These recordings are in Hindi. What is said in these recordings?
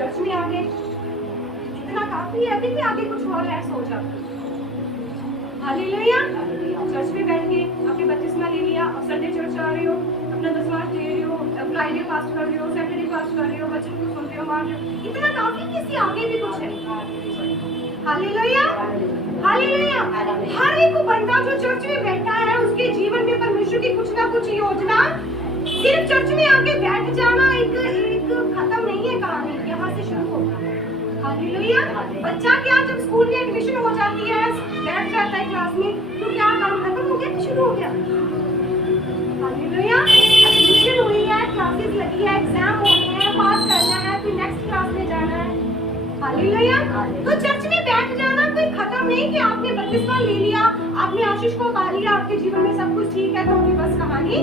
चर्च में आ गए, इतना काफी है, अभी भी आगे कुछ और है सोचा। हालेलुया। चर्च में बैठ के आपने बपतिस्मा ले लिया, अब संडे चर्च आ रहे हो, अपना दसवां दे रहे हो, फ्राइडे फास्ट कर रहे हो, सैटरडे फास्ट कर रहे हो, बच्चों को सुनते हो, मान रहे हो, इतना काफी, किसी आगे भी कुछ है। हालेलुया। हालेलुया। हर एक बंदा जो चर्च में बैठा है उसके जीवन में परमेश्वर की कुछ ना कुछ योजना, सिर्फ चर्च में आके बैठ जाना एक खत्म नहीं है कहानी, यहाँ से शुरू होता है। हालेलुया। बच्चा क्या जब स्कूल में एडमिशन हो जाती है, बैठ जाता है क्लास में, तो क्या काम खत्म हो गया, शुरू हो गया। हालेलुया। एडमिशन हुई है, क्लासेस लगी है, एग्जाम होने हैं, पास करना है, फिर नेक्स्ट क्लास में जाना है। हालेलुया। तो चर्च में बैठ जाना कोई खत्म नहीं कि आपने बपतिस्मा ले लिया, आपने आशीष को पा लिया, आपके जीवन में सब कुछ ठीक है तो आपकी बस कहानी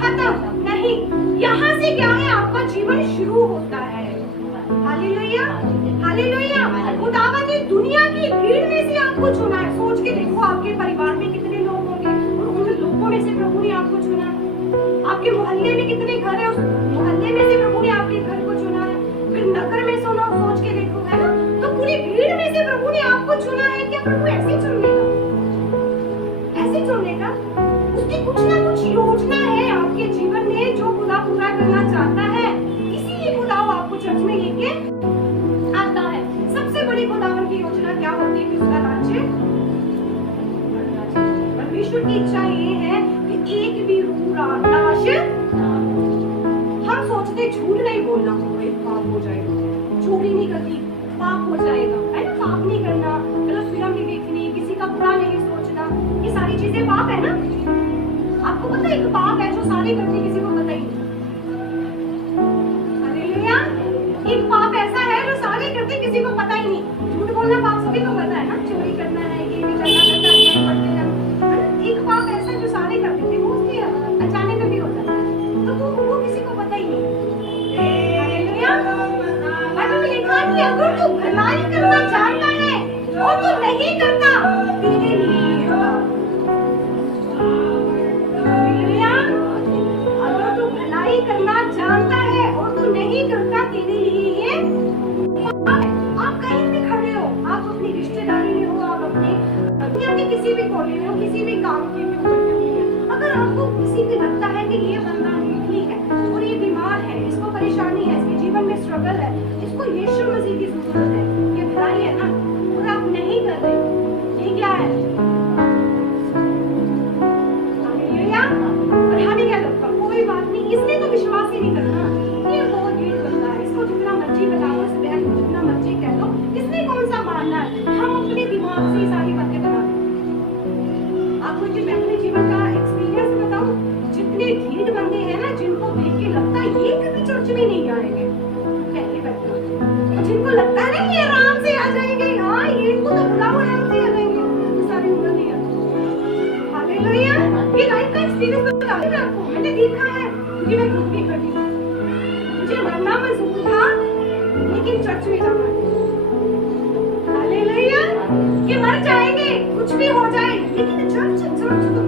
खत्म नहीं। यहाँ से क्या है, आपका जीवन शुरू होता है। हालेलुया। हालेलुया। खुदावन ने दुनिया की भीड़ में से आपको चुना है। सोच के देखो आपके परिवार में कितने लोग होंगे और उन लोगों में से प्रभु ने आपको चुना है। आपके मोहल्ले में कितने घर है, उस मोहल्ले में से प्रभु ने आपके घर को चुना है। फिर नगर में सुनो, सोच के देखो, है ना। तो पूरी भीड़ में से प्रभु ने आपको चुना है। क्या प्रभु ऐसे चुनने का, ऐसे चुनने का? उसकी कुछ ना कुछ योजना है आपके जीवन में जो खुदा पूरा करना चाहता है, इसीलिए खुदा वो आपको चर्च में लेके आता है। सबसे बड़ी खुदावन की योजना क्या होती है कि उसका राज्य, परमेश्वर की इच्छा ये है कि एक भी रूह नाश, हम सोचते झूठ नहीं बोलना, पाप हो जाएगा, चोरी नहीं करनी, पाप हो जाएगा, है ना, पाप नहीं करना, गलत फिल्म नहीं देखनी, किसी का बुरा नहीं सोचना, ये सारी चीजें पाप है ना। आपको पता है एक पाप है जो सारे करते किसी को पता ही नहीं। हालेलुया। एक पाप ऐसा है जो सारे करते किसी को पता ही नहीं। झूठ बोलना पाप सभी को पता है ना, चोरी करना है, ये भी करना, एक पाप ऐसा है जो सारे करते थे, वो उसके अचानक में भी हो जाता है, तो वो किसी को पता ही नहीं। हालेलुया। बाइबल में लिखा है कि अगर तू भलाई करना चाहता है और तू नहीं करता, तेरे लिए करना जानता है और तू नहीं करता, तेरे लिए ये आप कहीं भी खड़े हो, आप अपनी रिश्तेदारी में हो, आप अपने दुनिया के किसी भी कोने में हो, किसी भी काम के में हो, अगर आपको किसी भी लगता है कि ये बंदा ठीक है और ये बीमार है, इसको परेशानी है, इसके जीवन में स्ट्रगल है, इसको यीशु मसीह की जरूरत है, ये भलाई है ना, और आप नहीं कर रहे, ये क्या है? हालेलुया। और हमें क्या लगता है, कोई बात नहीं, इसने तो विश्वास ही नहीं करना, ये बहुत ढेर बंदा है, इसको जितना मर्जी बताओ, इस बैग को जितना मर्जी कह लो, इसने कौन सा मानना है? हम अपने दिमाग से सारी बातें बना। आपको जो मैं अपने जीवन का एक्सपीरियंस बताऊं, जितने ढीठ बंदे हैं ना, जिनको देख के लगता है ये कभी चर्च में नहीं आएंगे, पहले बैठे, जिनको लगता है ना ये आराम से आ जाएंगे, हाँ ये इनको तो बुलाओ आराम से आ जाएंगे, तो सारी उम्र नहीं आती। हालेलुया। ये लाइफ का एक्सपीरियंस बता रही मैं आपको, मैंने देखा है क्योंकि मैं खुद भी करती हूँ। मुझे मरना मंजूर था लेकिन चर्च में जाना है। हालेलुया। कि मर जाएंगे, कुछ भी हो जाए, लेकिन चर्च तो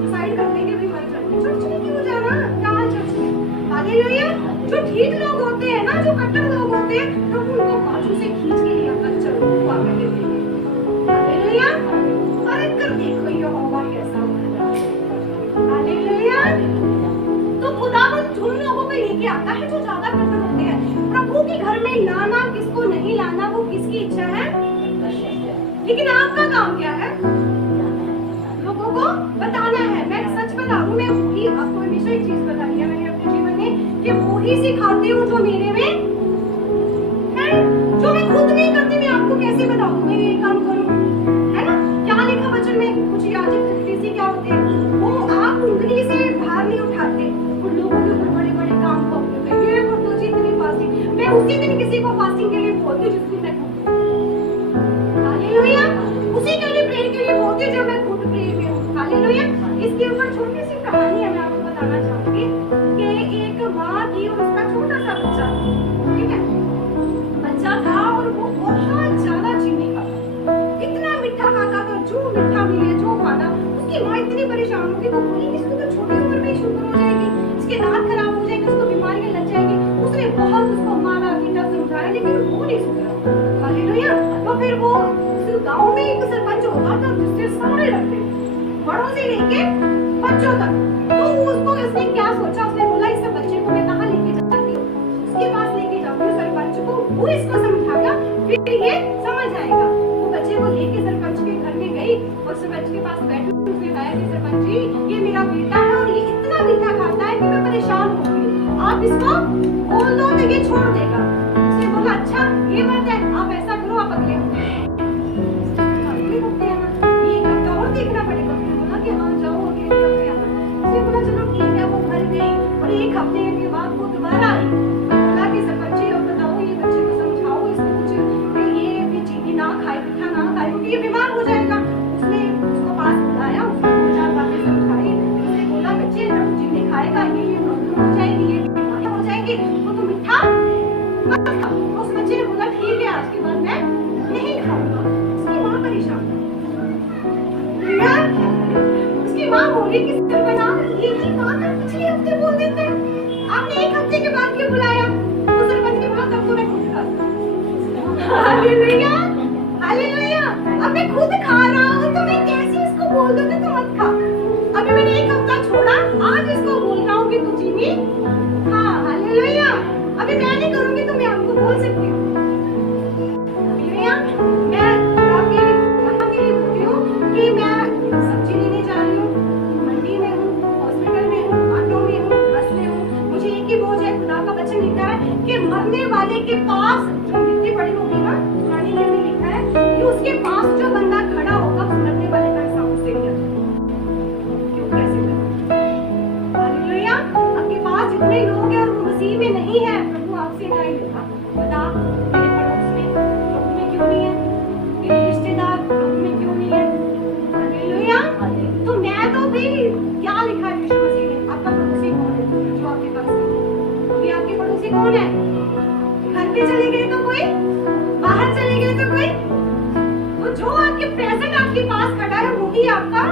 डिसाइड कर लेंगे भी मर जाएंगे, चर्च में क्यों जाना, कहाँ चर्च में। हालेलुया। जो ठीक लोग होते हैं ना, जो कट्टर लोग होते हैं, तो उनको बाजू से खींच के लिया कर, चलो वो आगे ले लेंगे। हालेलुया। अरे कर देखो यहोवा कैसा है। हालेलुया। तो खुदावंद उन लोगों को लेके आता है जो ज्यादा कट्टर होते हैं। प्रभु के घर में लाना, किसको नहीं लाना, वो किसकी इच्छा है, लेकिन आपका काम क्या है, लोगों को बताना है। मैं सच बता रहा हूं, मैं वही आपको हमेशा एक चीज बताई है मैंने अपने जीवन में, कि वही सिखाती हूँ जो मेरे में है, जो मैं खुद नहीं करती, मैं आपको कैसे बताऊं मैं ये काम करूं, है ना। क्या लिखा वचन में, कुछ याजक फरीसी क्या होते हैं, वो आप उंगली से बाहर नहीं उठाते, उन लोगों के ऊपर बड़े बड़े काम को ये कर दो जी, इतनी फास्टिंग। मैं उसी दिन किसी को फास्टिंग के लिए बोलती हूँ जिस दिन मैं खुद, हालेलुया, उसी के लिए प्रेयर के लिए बोलती हूँ जब मैं खुद प्रेयर में हूँ। हालेलुया। इसके ऊपर छोटी सी कहानी है, मैं आपको बताना चाहूंगी कि एक माँ थी और उसका छोटा सा बच्चा, ठीक है, बच्चा था और वो बहुत ज्यादा चीनी खाता, इतना मीठा खाता था, जो मीठा मिले जो खाना, उसकी माँ इतनी परेशान होगी, वो बोली इसको तो छोटी उम्र में शुगर हो जाएगी, इसके दांत खराब हो जाएंगे, उसको बीमारियां लग जाएंगी। उसने बहुत उसको मारा पीटा, समझाया फिर वो उस गांव में एक सरपंच होता था जिससे सारे लगते बड़ों से लेके बच्चों तक। तो उसने क्या सोचा, उसने बोला इस बच्चे को मैं कहाँ लेके जाती हूँ, उसके पास लेके जाती हूँ सरपंच को, वो इसको समझाएगा फिर ये समझ आएगा। वो बच्चे को लेके सरपंच के घर में गई और सरपंच के पास बैठी, उसने कहा कि सरपंच जी ये मेरा बेटा है और ये इतना मीठा खाता है कि मैं परेशान हो गई हूँ, आप इसको बोल दो तो ये छोड़ देगा। उसने बोला अच्छा ये बात है, आप ऐसा करो आप अगले हफ्ते एक हफ्ता और देखना पड़ेगा। उसने बोला कि हाँ जाओ अगले हफ्ते आना। उसने बोला चलो ठीक है। वो घर गई और एक हफ्ते के बाद वो दोबारा आई, बोला कि सरपंच जी अब बताओ ये बच्चे को समझाओ इसको कुछ ये भी चीनी ना खाए, मीठा ना खाए क्योंकि ये बीमार हो जाएगा। उसने उसको पास बुलाया, उसको 2-4 बातें समझाई। उसने बोला बच्चे जब चीनी खाएगा ये प्रॉब्लम हो जाएगी, ये बीमारी हो जाएगी, वो तो मीठा मत खाओ। उस बच्चे ने बोला ठीक है आज के बाद मैं नहीं खाऊंगा। उसकी माँ परेशान, उसकी माँ बोली कि सरपंच एक ही बात आप पिछले हफ्ते बोल देते, आपने एक हफ्ते के बाद क्यों बुलाया? वो सरपंच ने बोला तब तो मैं खुद खाता। हालेलुया हालेलुया, अब मैं खुद खा रहा हूँ तो मैं कैसे इसको बोल दूँ कि तू मत खा। अभी मैंने एक हफ्ता छोड़ा, आज इसको बोल रहा हूँ कि तू चीनी खा। हालेलुया, अभी मैं नहीं करूँगी तो मैं आपको बोल सकती हूँ। हालेलुया, मैं आपके लिए बोलती हूँ कि मैं सब्जी लेने जा रही हूँ, मंडी में हूँ, हॉस्पिटल में हूँ, ऑटो में हूँ, बस में हूँ, मुझे एक ही बोझ है। खुदा का वचन लिखा है कि मरने वाले के पास जो मृत्यु पड़ी होगी ना, पुरानी नियम में लिखा है कि उसके पास जो बंदा खड़ा होगा उस मरने वाले का हिसाब उससे लिया क्यों कैसे करना। हालेलुया, आपके पास जितने लोग हैं और वो मसीह में नहीं है, प्रभु आपसे नहीं लेता। बता मेरे पड़ोस में प्रभु में क्यों नहीं है, मेरे रिश्तेदार प्रभु में क्यों नहीं है। हालेलुया, तो मैं तो भी क्या लिखा है यीशु मसीह ने, आपका पड़ोसी कौन है जो आपके पास है? अभी आपके पड़ोसी कौन है? घर पे चले गए तो कोई, बाहर चले गए तो कोई, तो जो आपके प्रेजेंट आपके पास खड़ा है वो ही आपका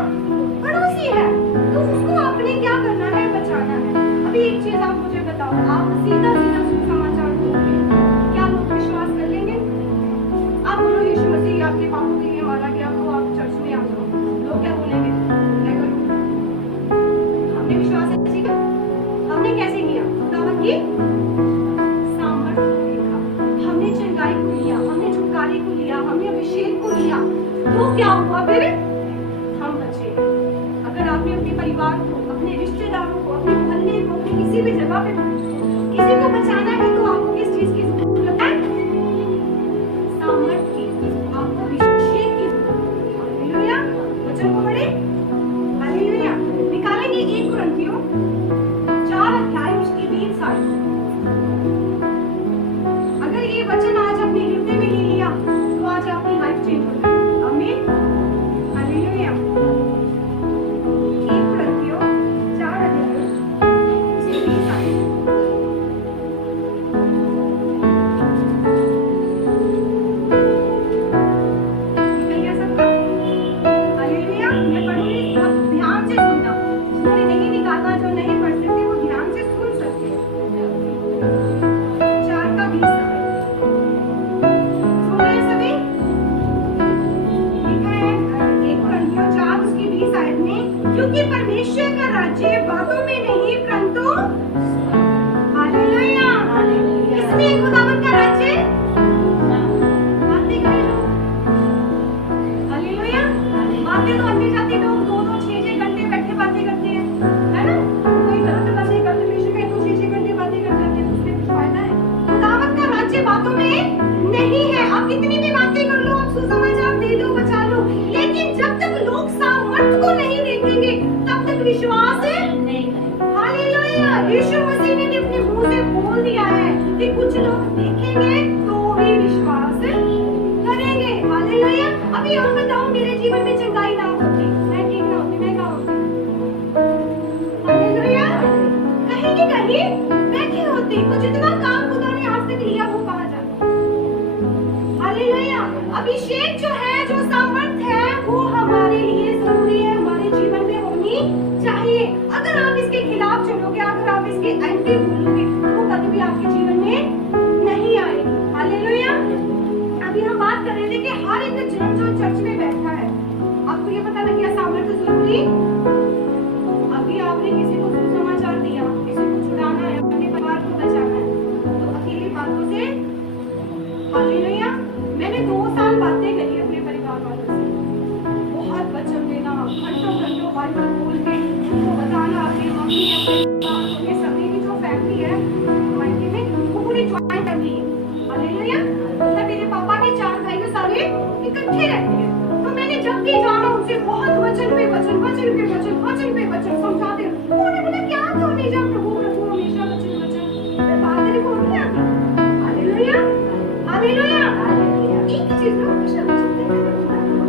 पड़ोसी है। तो उसको आपने क्या करना है, बचाना है। अभी एक चीज आप मुझे बताओ, आप सीधा सीधा सुसमाचार बोलोगे, क्या लोग विश्वास कर लेंगे? आप बोलो यीशु मसीह आपके पापों के लिए मारा गया, तो आप चर्च में आ जाओ, लोग क्या बोलेंगे? मैं करूं? हमने विश्वास ऐसे किया, हमने कैसे किया? खुदावंद की सामर्थ्य को देखा, हमने चंगाई को लिया, हमने छुटकारे को लिया, हमने अभिषेक को लिया, तो क्या हुआ फिर? हम बचे। अगर आपने अपने परिवार को, अपने रिश्तेदारों को, अपने मोहल्ले को, अपने किसी भी जगह पे किसी को बचाना है तो आपको किस चीज की जरूरत है? सामर्थ्य की, आपको अभिषेक की। हालेलुया, वचन को पढ़े। हालेलुया, निकालेंगे 1 कुरिन्थियों 4 अध्याय उसकी 20 आयत। अगर ये वचन आज अपने हृदय में ले लिया तो आज आपकी लाइफ चेंज हो जाएगी। आमीन, हालेलुया। 1 कुरिन्थियों 4 अध्याय उसकी 20 आयत। निकल गया सबका? हालेलुया, मैं पढ़ूंगी, आप ध्यान से सुनना। जिन्होंने नहीं निकाला, जो नहीं पढ़ सकते वो ध्यान से सुन सकते हैं। 4 का 20 सुन रहे हैं सभी? लिखा है 1 कुरिन्थियों 4 उसकी 20 आयत में, क्योंकि परमेश्वर का राज्य बातों में नहीं परंतु, हालेलुया, इसमें खुदावंद का राज्य बातें करें लोग। हालेलुया, बातें तो अन्य जाति लोग 2-2, 6-6 घंटे बैठे बातें करते हैं, है ना? कोई गलत बातें करते विषय में तो 6-6 घंटे बातें कर जाते हैं, उसमें कुछ फायदा है? खुदावंद का राज्य बातों में नहीं है। आप कितनी भी बातें कर लो, आप सुसमाचार दे दो, बचा लो, लेकिन जब तक लोग सामर्थ्य को नहीं देखेंगे तब तक विश्वास नहीं करेंगे। हालेलुया, यीशु मसीह ने भी अपने मुंह से बोल दिया है कि कुछ लोग देखेंगे तो ही विश्वास करेंगे। हालेलुया, अभी आप बताओ मेरे जीवन में चंगाई ना होती, मैं ठीक ना होती, मैं क्या होती? हालेलुया, कहीं की कहीं बैठी होती, तो जितना काम खुदा ने आज तक लिया वो कहाँ जाता? हालेलुया, अभिषेक जो है, जो सामर्थ्य है, वो हमारे लिए जरूरी है, हमारे जीवन में होनी चाहिए। अगर आप इसके खिलाफ चलोगे, अगर आप इसके एंटी बोलोगे तो वो कभी भी आपके जीवन में नहीं आएगी। हालेलुया, अभी हम बात कर रहे थे कि हर जन जो चर्च में बैठा है, आपको ये पता लग गया सामर्थ्य जरूरी। अभी आपने किसी को सुसमाचार दिया, किसी को छुड़ाना है, अपने परिवार को बचाना है, तो अकेली बातों से हालेलुया। मैंने 2 साल बातें करी अपने परिवार वालों से, बहुत वचन देना, घंटों घंटों बाइबल खोल के उनको बताना, अपनी मम्मी अपने सभी की जो फैमिली है मायके में, वो पूरी ज्वाइन फैमिली है। हालेलुया। मतलब मेरे पापा के 4 भाई सारे इकट्ठे रहते हैं, तो मैंने जब भी जाना उनसे बहुत वचन पे वचन, वचन पे वचन, वचन पे वचन समझाते। उन्होंने बोला क्या तो हमेशा प्रभु प्रभु हमेशा वचन वचन, फिर बात को नहीं आती। Hallelujah hallelujah. एक चीज ना हमेशा वचन देते हैं,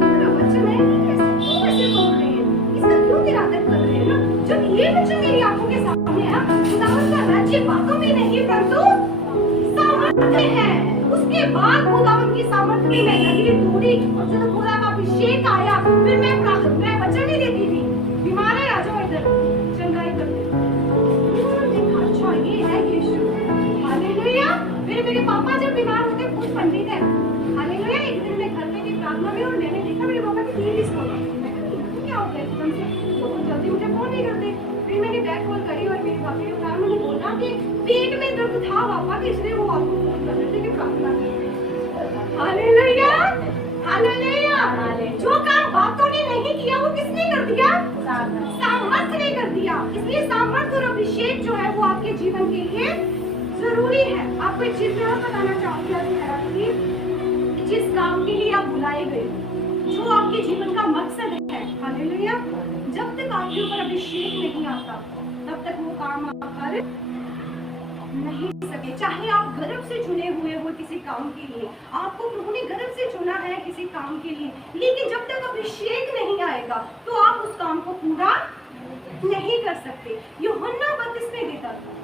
तेरा वचन है कैसे क्यों ऐसे बोल रहे हैं, इसका क्यों निरादर कर रहे हैं ना। जब ये वचन मेरी आंखों के सामने है, खुदावंद का राज्य बातों में नहीं परंतु सामर्थ्य है। उसके बाद खुदावंद की सामर्थ्य में मैं लगी दूरी, और जब खुदा का अभिषेक आया, फिर मैं वचन नहीं देती थी, बीमार है आ जाओ इधर चंगाई करते। देखा अच्छा ये है यीशु। हालेलुया। फिर मेरे पापा जब बीमार होते, खुद पंडित है। हालेलुया। एक दिन मैं घर में थी प्रार्थना में, और मैंने देखा मेरे पापा की टीवी खोल, मैं कहा क्या हो गया एकदम से, वो जल्दी मुझे फोन नहीं करते। फिर मैंने बैक कॉल करी और मेरे पापा ने उठाया, मैंने बोला कि पेट में दर्द था पापा के, इसलिए वो आपको फोन कर रहे थे कि प्रार्थना करें। Hallelujah hallelujah. जो काम बातों ने नहीं किया वो किसने कर दिया? सामर्थ्य ने कर दिया। इसलिए सामर्थ्य और अभिषेक जो है वो आपके जीवन के लिए जरूरी है। आपको एक चीज और बताना चाहूंगी, जिस काम के लिए आप बुलाए गए, जो आपके जीवन का मकसद है, हालेलुया, जब तक आपके ऊपर अभिषेक नहीं आता तब तक वो काम आप कर नहीं सके। चाहे आप गर्व से चुने हुए हो किसी काम के लिए, आपको प्रभु ने गर्व से चुना है किसी काम के लिए, लेकिन जब तक अभिषेक नहीं आएगा तो आप उस काम को पूरा नहीं कर सकते। यूहन्ना 32 में लिखा था,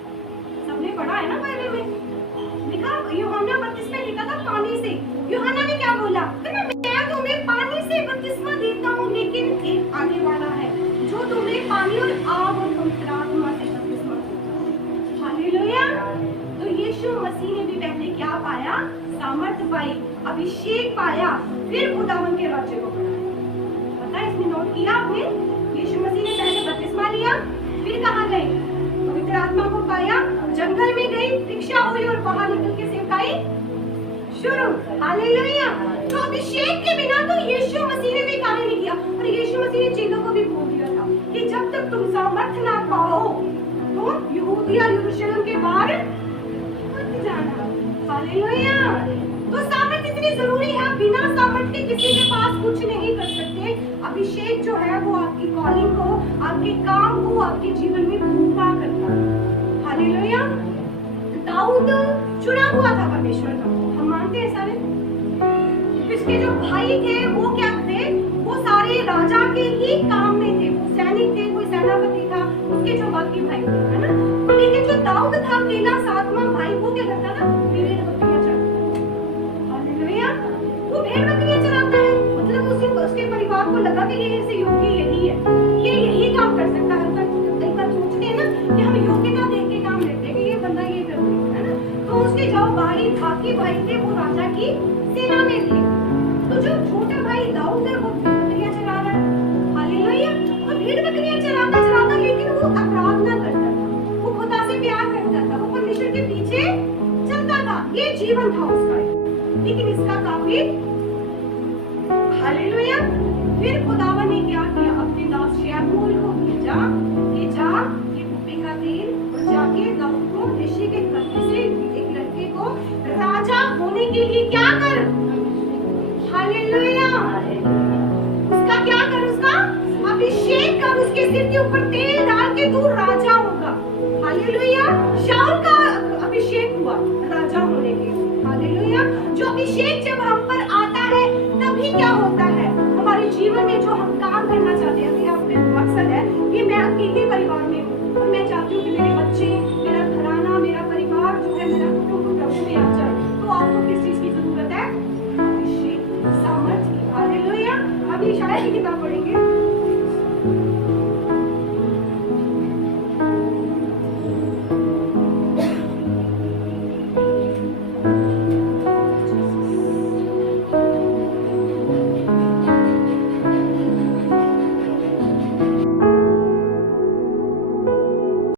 सबने पढ़ा है ना बाइबल में, लिखा यूहन्ना 32 में लिखा था पानी से। यूहन्ना ने क्या बोला? मैं तुम्हें पानी से बपतिस्मा देता हूँ, लेकिन एक आने वाला है जो तुम्हें पानी और आग और पवित्र आत्मा से बपतिस्मा देगा। हालेलुया। तो यीशु मसीह ने भी पहले क्या पाया? सामर्थ्य पाई, अभिषेक पाया, फिर खुदावंद के राज्य को पाया। पता है, इसमें नोट किया आपने? यीशु मसीह ने पहले बपतिस्मा लिया, फिर कहाँ गए? पवित्र आत्मा को पाया, जंगल में गई, दीक्षा हुई और बाहर निकल के सेवकाई शुरू। हालेलुया। तो अभिषेक के बिना तो यीशु मसीह ने भी कार्य नहीं किया। और यीशु मसीह ने चेलों को भी बोल दिया था कि जब तक तुम सामर्थ्य ना पाओ तो यहूदिया यरूशलेम के बाहर मत जाना। हालेलुया। तो सामर्थ्य इतनी जरूरी है, बिना सामर्थ्य किसी के पास कुछ नहीं कर सकते। अभिषेक जो है वो आपकी कॉलिंग को, आपके काम को, आपके जीवन में पूरा करता है। हालेलुया। दाऊद चुना हुआ था परमेश्वर का, हम मानते हैं सारे। इसके जो भाई थे वो क्या थे? वो सारे राजा के ही काम में थे, वो सैनिक थे, कोई सेनापति था, उसके जो बाकी भाई थे, है ना। लेकिन जो दाऊद था अकेला 7वां भाई, वो क्या करता था? भेड़ बकरियां चराता। हालेलुया। वो भेड़ बकरियां चराता है, मतलब उसके परिवार को लगा कि ये ऐसे योग्य यही है, ये यही काम कर सकता है। कई बार सोचते हैं ना कि हम योग्यता देख के काम लेते हैं कि ये बंदा ये कर देगा, है ना। तो उसके जो भाई बाकी भाई थे वो राजा की सेना में थे। तो जो छोटा भाई दाऊद है वो भेड़ बकरियां चरा रहा है। हालेलुया। और भेड़ बकरियां चराता चराता, लेकिन वो अपराध ना करता था, वो खुदा से प्यार करता था, वो परमेश्वर के पीछे चलता था, ये जीवन था उसका। लेकिन इसका काफी, हालेलुया। फिर खुदावन ने क्या किया? अपने दास शमूएल को भेजा कि जा ये कुप्पी का तेल और जाके दाऊद को ऋषि के घर से एक लड़के को राजा होने के लिए क्या कर? हालेलुया। उसका क्या कर? उसका अभिषेक कर, उसके सिर के ऊपर तेल डाल के तू राजा होगा। हालेलुया। शाऊल का